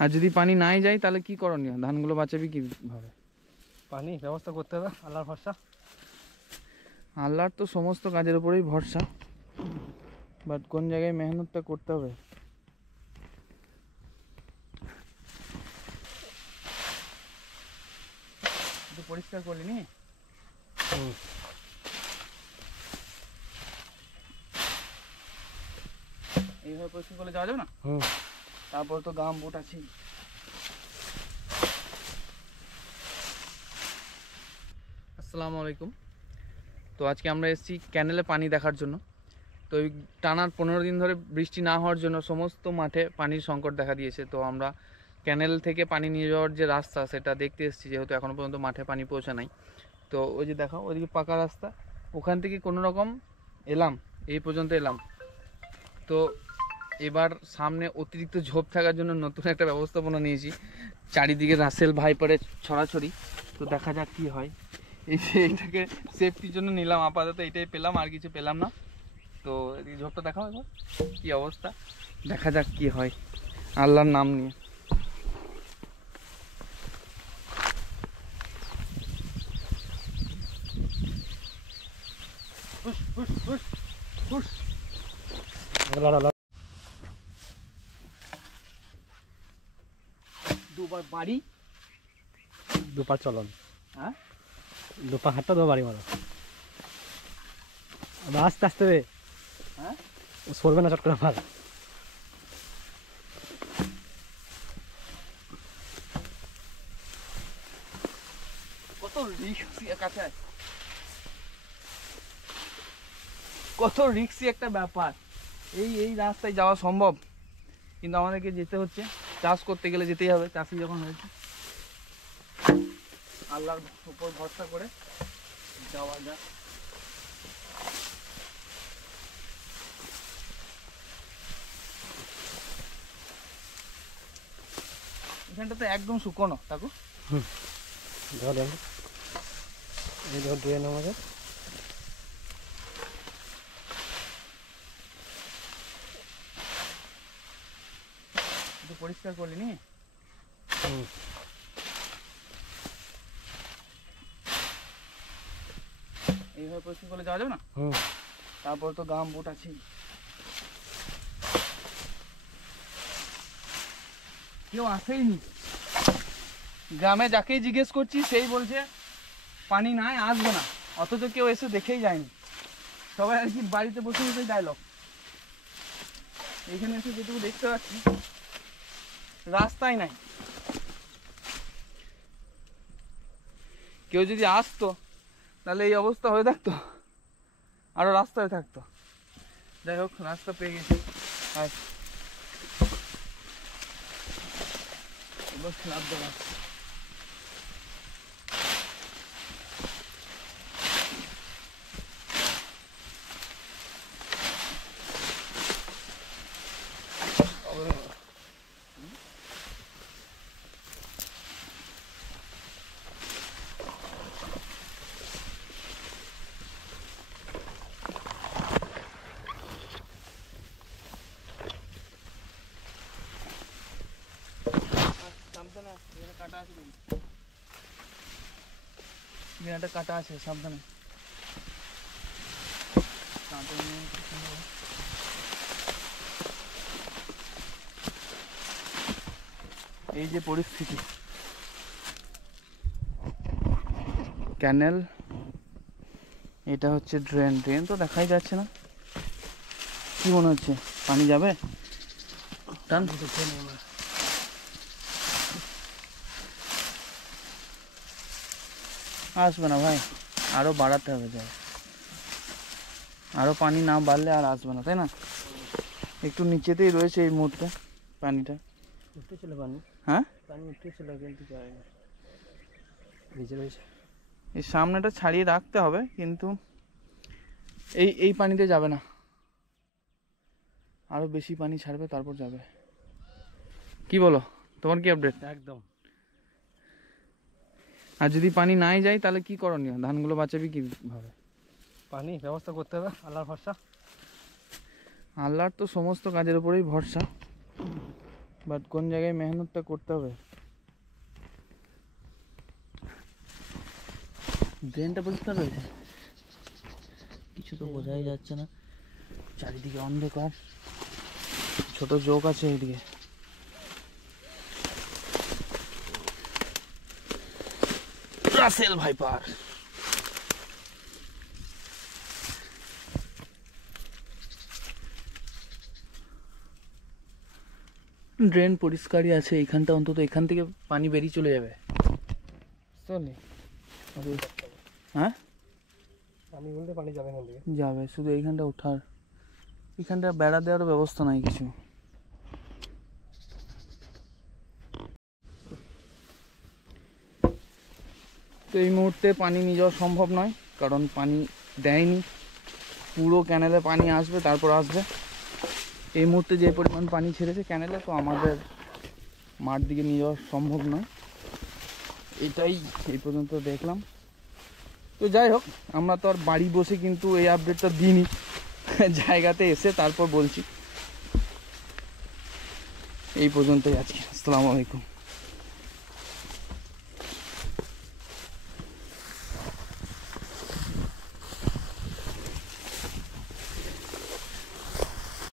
আর যদি পানি নাই যায় তাহলে কি করণীয়? ধানগুলো বাঁচাবি কিভাবে? পানি ব্যবস্থা করতে হবে, আল্লাহর ভরসা। আল্লাহর তো সমস্ত কাজের উপরেই ভরসা, বাট কোন জায়গায় মেহনতটা করতে হবে। পরিষ্কার করলি নি? এইভাবে পরিষ্কার করলে যাওয়া যাবে না? তারপর তো গাম বুট আছে। আসসালামু আলাইকুম। তো আজকে আমরা এসেছি ক্যানেলে পানি দেখার জন্য। তো এই টানার 15 দিন ধরে বৃষ্টি না হওয়ার জন্য সমস্ত মাঠে পানির সংকট দেখা দিয়েছে। তো আমরা ক্যানেল থেকে পানি নিয়ে যাওয়ার যে রাস্তা সেটা দেখতে এসেছি, যেহেতু এখনও পর্যন্ত মাঠে পানি পৌঁছা নাই। তো ওই যে দেখো ওইদিকে পাকা রাস্তা, ওখান থেকে কোনো রকম এলাম, এই পর্যন্ত এলাম। তো এবার সামনে অতিরিক্ত ঝোপ থাকার জন্য নতুন একটা ব্যবস্থাপনা নিয়েছি, চারিদিকে রাসেল ভাইপারের ছড়াছড়ি। তো দেখা যাক কি হয়। এইটাকে সেফটির জন্য নিলাম, আপাতত এটাই পেলাম, আর কিছু পেলাম না। তো এই ঝোপটা দেখাও এবার কি অবস্থা, দেখা যাক কি হয় আল্লাহর নাম নিয়ে। দুবার বাড়ি দুপার চলন, হ্যাঁ দুপা হাঁটা দো বাড়ি মারো, আস্তে আস্তে হ্যাঁ সরবে না চট করে মার। কত রিক্সি কাছে, কত রিক্সি একটা ব্যাপার। এই রাস্তায় যাওয়া সম্ভব, কিন্তু আমাদেরকে যেতে হচ্ছে। চাষ করতে গেলে যেতেই হবে, চাষি যখন হয়েছে। আল্লাহর উপর ভরসা করে যাওয়া যাক। এখানটা তো একদম শুকনো থাকো। এই ধর ধুয়ে নেওয়া আমাদের পরিষ্কার করলি নি? এইভাবে পরিষ্কার করলে যাওয়া যাবে না? তারপর তো গাম বুট আছে। কেউ আসেইনি গ্রামে, যাকেই জিজ্ঞেস করছি সেই বলছে পানি নাই, আসবে না। অথচ কেউ এসে দেখেই যায়নি, সবাই আর কি বাড়িতে বসে বসে ডায়লগ। এইখানে এসে যেটুকু দেখতে পাচ্ছি রাস্তাই নাই। কেউ যদি আসতো তাহলে এই অবস্থা হয়ে থাকতো, আরো রাস্তা হয়ে থাকতো। যাই হোক, রাস্তা পেয়ে গেছি। আর লাভ দেওয়া একটা কাটা আছে, সাবধানে। এই যে পরিস্থিতি, ক্যানেল, এটা হচ্ছে ড্রেন। ড্রেন তো দেখাই যাচ্ছে না, কি মনে হচ্ছে পানি যাবে? টান আসবে না ভাই, আরো বাড়াতে হবে। যাই, আরো পানি না বাড়লে আর আসবে না, তাই না? একটু নিচেতেই রয়েছে এই মুহূর্তে পানিটা। উঠতেছিল পানি, হ্যাঁ পানি উঠতেছিল কিন্তু যায় না, ভিজে রয়েছে। এই সামনেটা ছাড়িয়ে রাখতে হবে, কিন্তু এই পানিতে যাবে না, আরো বেশি পানি ছাড়বে তারপর যাবে। কি বলো, তোমার কি আপডেট? একদম। আর যদি পানি নাই যায় তাহলে কি করণীয়? ধানগুলো বাঁচাবি কিভাবে? পানি ব্যবস্থা করতে হবে, আল্লাহর ভরসা। আল্লাহর তো সমস্ত কাজের উপরেই ভরসা, বাট কোন জায়গায় মেহনতটা করতে হবে। ড্রেনটা পরিষ্কার রয়েছে, কিছু তো বোঝাই যাচ্ছে না, চারিদিকে অন্ধকার, ছোট জোক আছে এইদিকে। রাসেল ভাইপার, ড্রেন পরিষ্কারই আছে এইখানটা, অন্তত এখান থেকে পানি বেরিয়ে চলে যাবে। চলে হ্যাঁ, পানি বলতে পানি যাবে এখান থেকে। যাবে, শুধু এইখানটা ওঠার, এখানটা বেড়া দেওয়ারও ব্যবস্থা নাই কিছু। তো এই মুহূর্তে পানি নিয়ে যাওয়া সম্ভব নয়, কারণ পানি দেয়নি, পুরো ক্যানেলে পানি আসবে তারপর আসবে। এই মুহূর্তে যে পরিমাণ পানি ছেড়েছে ক্যানেলে, তো আমাদের মাঠ দিকে নিয়ে যাওয়া সম্ভব নয়। এটাই এই পর্যন্ত দেখলাম। তো যাই হোক, আমরা তো আর বাড়ি বসে কিন্তু এই আপডেটটা দিইনি, জায়গাতে এসে তারপর বলছি। এই পর্যন্তই আজকে। আসসালামু আলাইকুম।